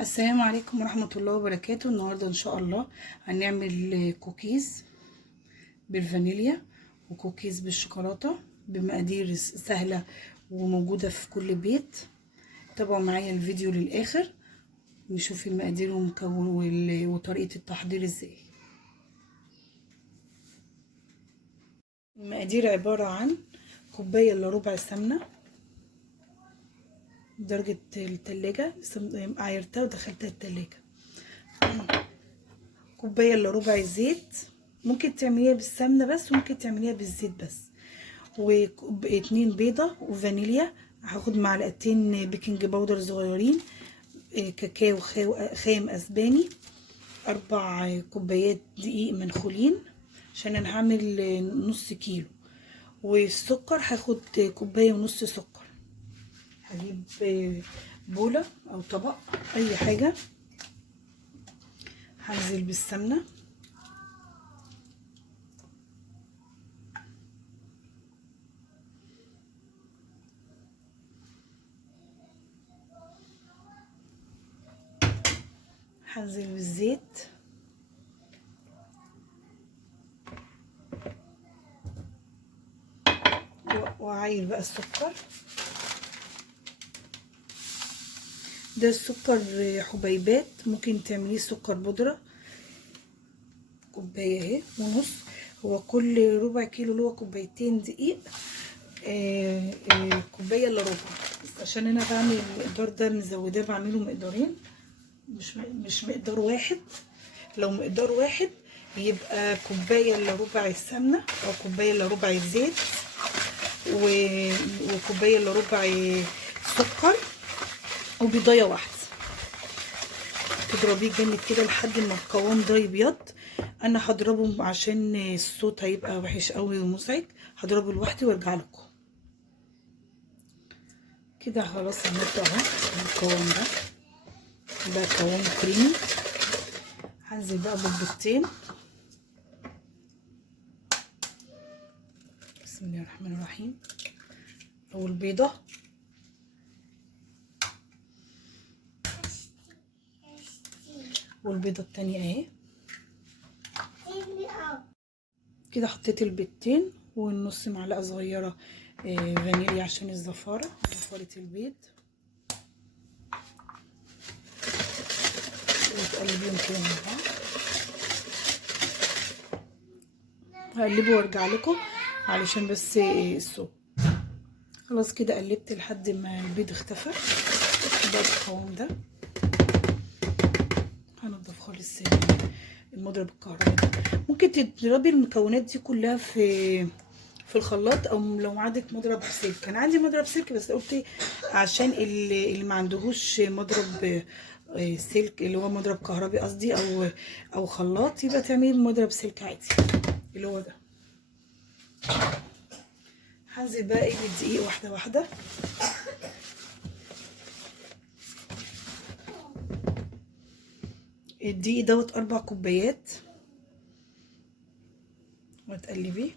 السلام عليكم ورحمة الله وبركاته. النهاردة ان شاء الله هنعمل كوكيز بالفانيليا وكوكيز بالشوكولاتة بمقادير سهلة وموجودة في كل بيت. تابعوا معايا الفيديو للآخر نشوف المقادير وطريقة التحضير ازاي. المقادير عبارة عن كوباية الا ربع سمنة درجة التلاجة، عايرتها ودخلتها التلاجة. كوباية الا ربع زيت، ممكن تعمليها بالسمنة بس وممكن تعمليها بالزيت بس. واتنين بيضة وفانيليا. هاخد معلقتين بيكنج باودر صغيرين، كاكاو خام اسباني، 4 كوبايات دقيق منخولين عشان انا هعمل نص كيلو. والسكر هاخد كوباية ونص سكر. هجيب بولة او طبق اي حاجة، هنزل بالسمنة هنزل بالزيت وعاير بقى السكر. ده السكر حبيبات، ممكن تعمليه سكر بودرة. كوباية اهي ونص، هو كل ربع كيلو اللي هو كوبايتين دقيق. كوباية الا ربع، بس عشان انا بعمل المقدار ده مزوداه، بعمله مقدارين مش مقدار واحد. لو مقدار واحد يبقى كوباية الا ربع السمنة او كوباية الا ربع الزيت وكوباية الا ربع سكر وبيضايه واحده. تضربيه جامد كده لحد ما القوام ده يبيض. انا هضربه عشان الصوت هيبقى وحش قوي ومزعج، هضربه لوحدي وارجع لكم. كده خلاص عملت اهو القوام ده بقى قوام كريمي. هنزل بقى بالبيضتين. بسم الله الرحمن الرحيم. اول بيضه والبيضه التانية اهي. كده حطيت البيضتين ونص معلقه صغيره فانيليا عشان الزفاره، زفاره البيض. وتقلبيهم كده مع بعض. هقلبه وارجع لكم علشان بس الصوت. خلاص كده قلبت لحد ما البيض اختفى. ده القوام ده. هنضف خالص المضرب الكهربائي ده. ممكن تضربي المكونات دي كلها في الخلاط، او لو عندك مضرب سلك. انا عندي مضرب سلك بس قلت عشان اللي ما عندهوش مضرب سلك، اللي هو مضرب كهربي قصدي، او خلاط، يبقى تعملي بمضرب سلك عادي اللي هو ده. هنزل بقى بالدقيق واحده واحده. الدقيق دوت 4 كوبايات وتقلبيه.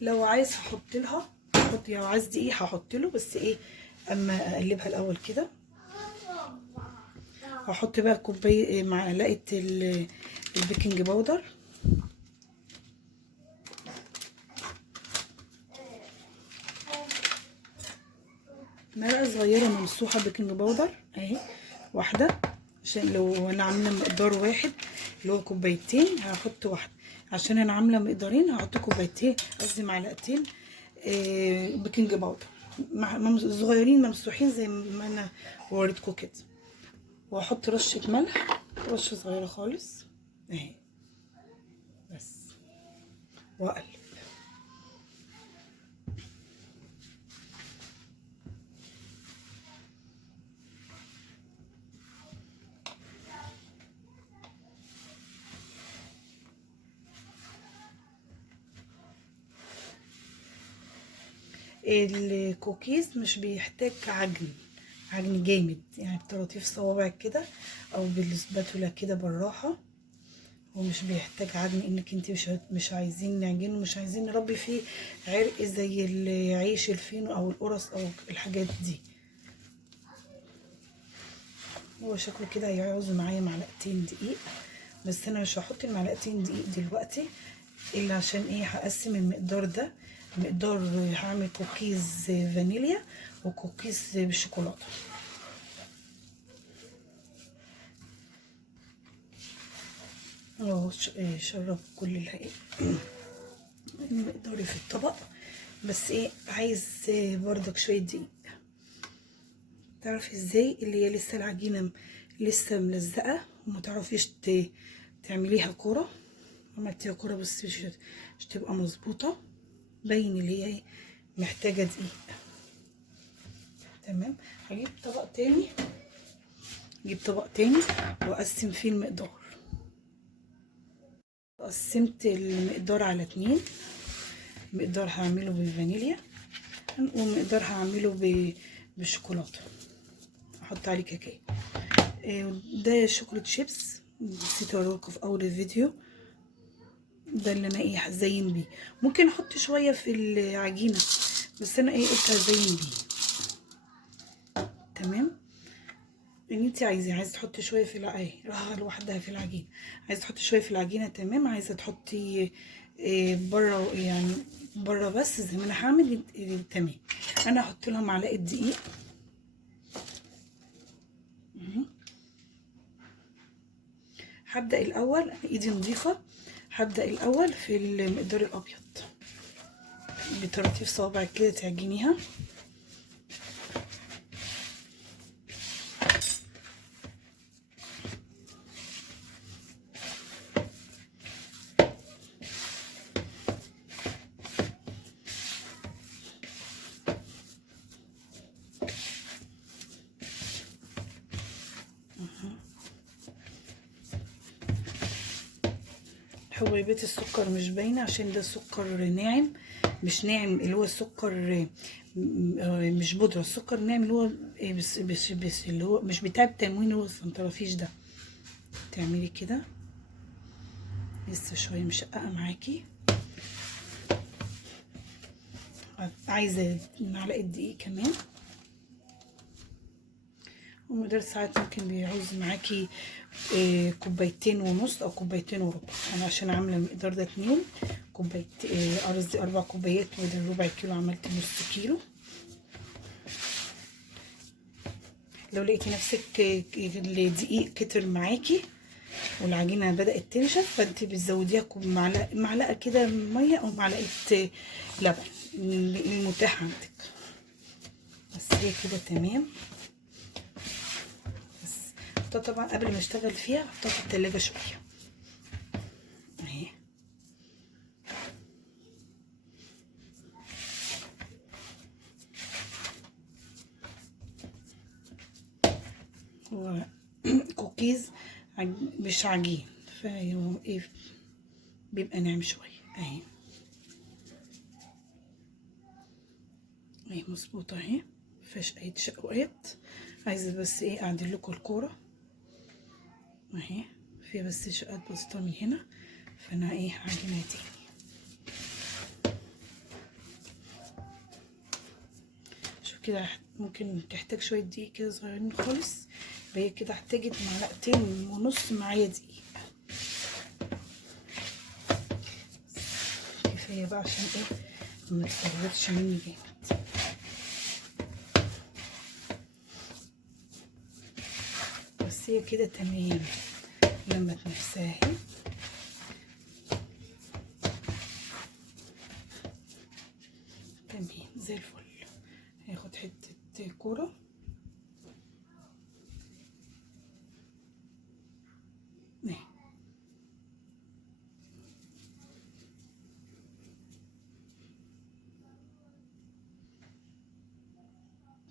لو عايز هحط لها لو عايز دقيق هحط له، بس ايه اما اقلبها الاول كده. هحط بقى كوبايه معلقه البيكنج باودر، معلقه صغيره ممسوحه بيكنج باودر اهي واحده، عشان لو انا عامله مقدار واحد اللي هو كوبايتين هحط واحده، عشان انا عامله مقدارين هحط كوبايتين قصدي معلقتين بيكنج باودر صغيرين ممسوحين زي ما انا وريتكم كده. واحط رشه ملح، رشه صغيره خالص اهي بس، واقلب. الكوكيز مش بيحتاج عجن جامد، يعني بطراطيف صوابعك كده او بالسباتولا كده بالراحه. ومش بيحتاج عجن، انك انت مش عايزين نعجنه، مش عايزين نربي فيه عرق زي العيش الفينو او القرص او الحاجات دي. هو شكله كده هيعوز معايا معلقتين دقيق، بس انا مش هحط المعلقتين دقيق دلوقتي الا عشان ايه، هقسم المقدار ده مقدار، هعمل كوكيز فانيليا وكوكيز بالشوكولاته. اهو شرب كل المقدار في الطبق، بس ايه عايز بردك شويه دقيق. تعرفي ازاي اللي هي لسه العجينه لسه ملزقه وما تعرفيش تعمليها كوره، عملتيها كوره بس مش تبقى مظبوطه، باين اللي هي محتاجه دقيق. تمام. هجيب طبق تاني واقسم فيه المقدار. قسمت المقدار على 2، مقدار هعمله بالفانيليا ومقدار هعمله بالشوكولاته، احط عليه كاكاو. ده شوكولاته شيبس، نسيت اوريكم في اول الفيديو. ده اللي انا ايه هزين بيه، ممكن احط شويه في العجينه بس انا ايه قلت هزين بيه. تمام. ان انت عايزه تحطي شويه في راها لوحدها في العجينه، عايزه تحطي شويه في العجينه تمام، عايزه تحطي بره يعني بره بس زي ما انا هعمل تمام. انا هحط لها معلقه دقيق. هبدا الاول، ايدي نظيفه، هبدا الاول في المقدار الابيض بطراطيف صوابعك كده تعجنيها. حبيبات السكر مش باينه عشان ده سكر ناعم، مش ناعم اللي هو السكر مش بودره، السكر ناعم اللي هو بس اللي هو مش بتاع التموين، هو السنترفيش ده. تعملي كده لسه شويه مشققه معاكي. عايزه معلقه دقيق كمان، ومقدار ساعات ممكن بيعوز معاكي كوبايتين ونص او كوبايتين وربع. انا عشان عامله المقدار ده 2 كوبايت، قصدي 4 كوبايات، وده ربع كيلو عملت نص كيلو. لو لقيتي نفسك الدقيق كتر معاكي والعجينه بدات تنشف، فانت بتزوديها معلقه كده ميه او معلقه لبن المتاح عندك. بس هي كده تمام. طبعا قبل ما اشتغل فيها احطها في التلاجة شويه اهي. هو كوكيز مش عجين، فهو ايه بيبقى ناعم شويه اهي. اهي مظبوطه اهي، مفيهاش اي تشققات. عايزه بس ايه اعدل لكم الكوره اهي، فيها بس شقات بسيطه من هنا، فانا ايه هعجنها تاني. شوف كده ممكن تحتاج شويه دقيق كده صغيرين خالص، فهي كده احتاجت معلقتين ونص معايا دقيق كفايه بقى عشان ايه ما تفرطش مني جامد. بس هي كده تمام لما تنفسها اهي. تمام زي الفل. هاخد حته كوره اهي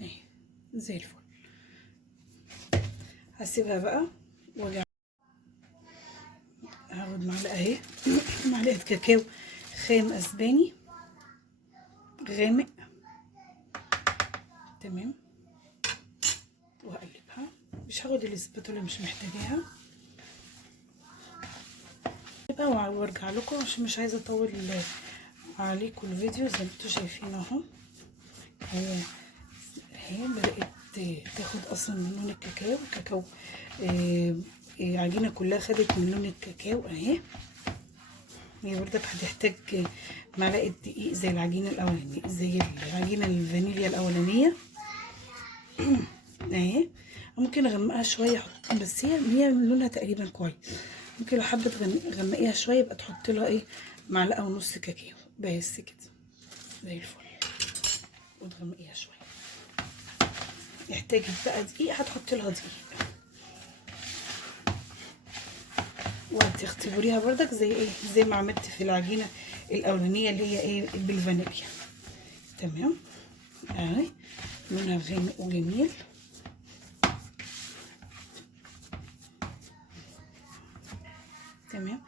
اهي زي الفل. هسيبها بقى وارجع. هاخد معلقه اهي معلقه كاكاو خام اسباني غامق تمام، وهقلبها. مش هاخد الاسباتولا مش محتاجاها. بقى وارجع لكم عشان مش عايزه اطول عليكم الفيديو. زي ما انتوا شايفين اهو، هي بدات تاخد اصلا من لون الكاكاو. العجينه كلها خدت من لون الكاكاو اهي. هي برضك هتحتاج معلقه دقيق زي العجينه الاولانيه، زي العجينه الفانيليا الاولانيه اهي. ممكن اغمقها شويه بس هي لونها تقريبا كويس. ممكن لو حابه تغمقيها شويه يبقى تحط لها ايه، معلقه ونص كاكاو بس كده زي الفل، وتغمقيها شويه. احتاجت بقى دقيق هتحطي لها دقيق، وهتختبريها بردك زي ايه، زي ما عملت في العجينه الاولانيه اللي هي ايه بالفانيليا. تمام اهي، لونها غامق وجميل. تمام.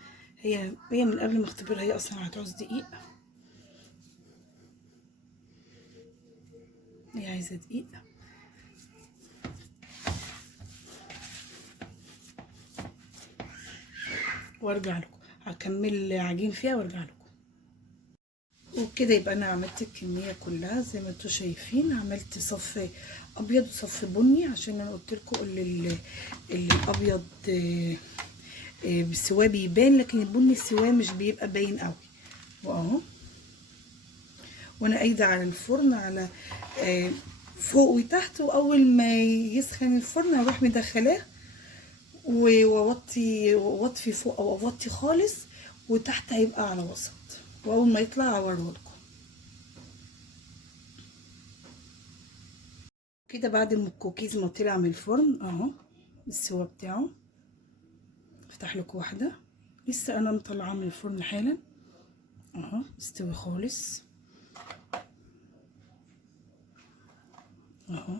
هي من قبل ما اختبرها هي اصلا هتعوز دقيق، هي عايزه دقيق. وارجع لكم هكمل عجين فيها وارجع لكم. وبكده يبقى انا عملت الكميه كلها زي ما انتوا شايفين. عملت صف ابيض وصف بني عشان انا قلت لكم الابيض بالسواه بيبان، لكن البني السواه مش بيبقى باين قوي. واهو، وانا قايده على الفرن على فوق وتحت، واول ما يسخن الفرن اروح مدخلاه واوطي فوق او اوطي خالص، وتحت هيبقى على وسط، واول ما يطلع اوريهولكم. كده بعد ما الكوكيز ما طلع من الفرن اهو السوا بتاعه. افتح لكم واحده، لسه انا مطلعاه من الفرن حالا اهو، استوي خالص اهو،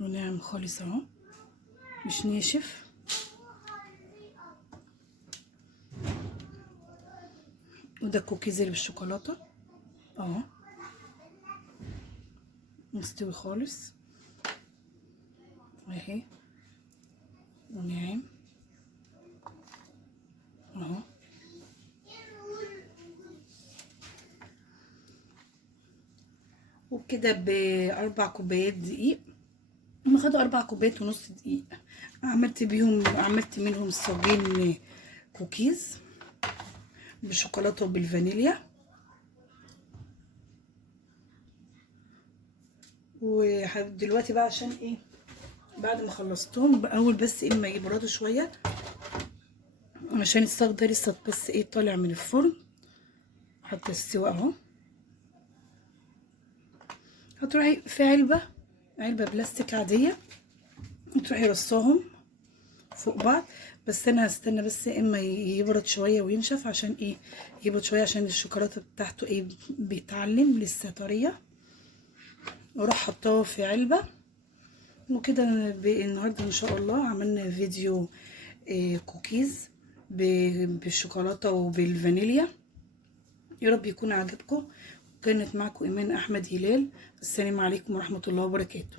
وناعم خالص اهو، مش ناشف. وده الكوكيز اللي بالشوكولاته اهو، مستوي خالص اهي، وناعم اهو. وبكده ب4 كوبايات دقيق، هم خدوا 4 كوبايات ونص دقيق. عملت منهم صاجين كوكيز بالشوكولاته وبالفانيليا. ودلوقتي بقى عشان ايه، بعد ما خلصتهم باول بس اما يبردوا شويه، عشان الصاج ده لسه بس ايه طالع من الفرن حتى السوا اهو. هتروحي في علبه بلاستيك عاديه، وتروحي رصاهم فوق بعض. بس انا هستنى بس اما يبرد شويه وينشف، عشان ايه يبرد شويه عشان الشوكولاته بتاعته ايه بيتعلم لسه طريه، واروح حطاه في علبه. وكده النهارده ان شاء الله عملنا فيديو كوكيز بالشوكولاته وبالفانيليا. يا رب يكون عجبكم. كانت معكم ايمان احمد هلال. السلام عليكم ورحمه الله وبركاته.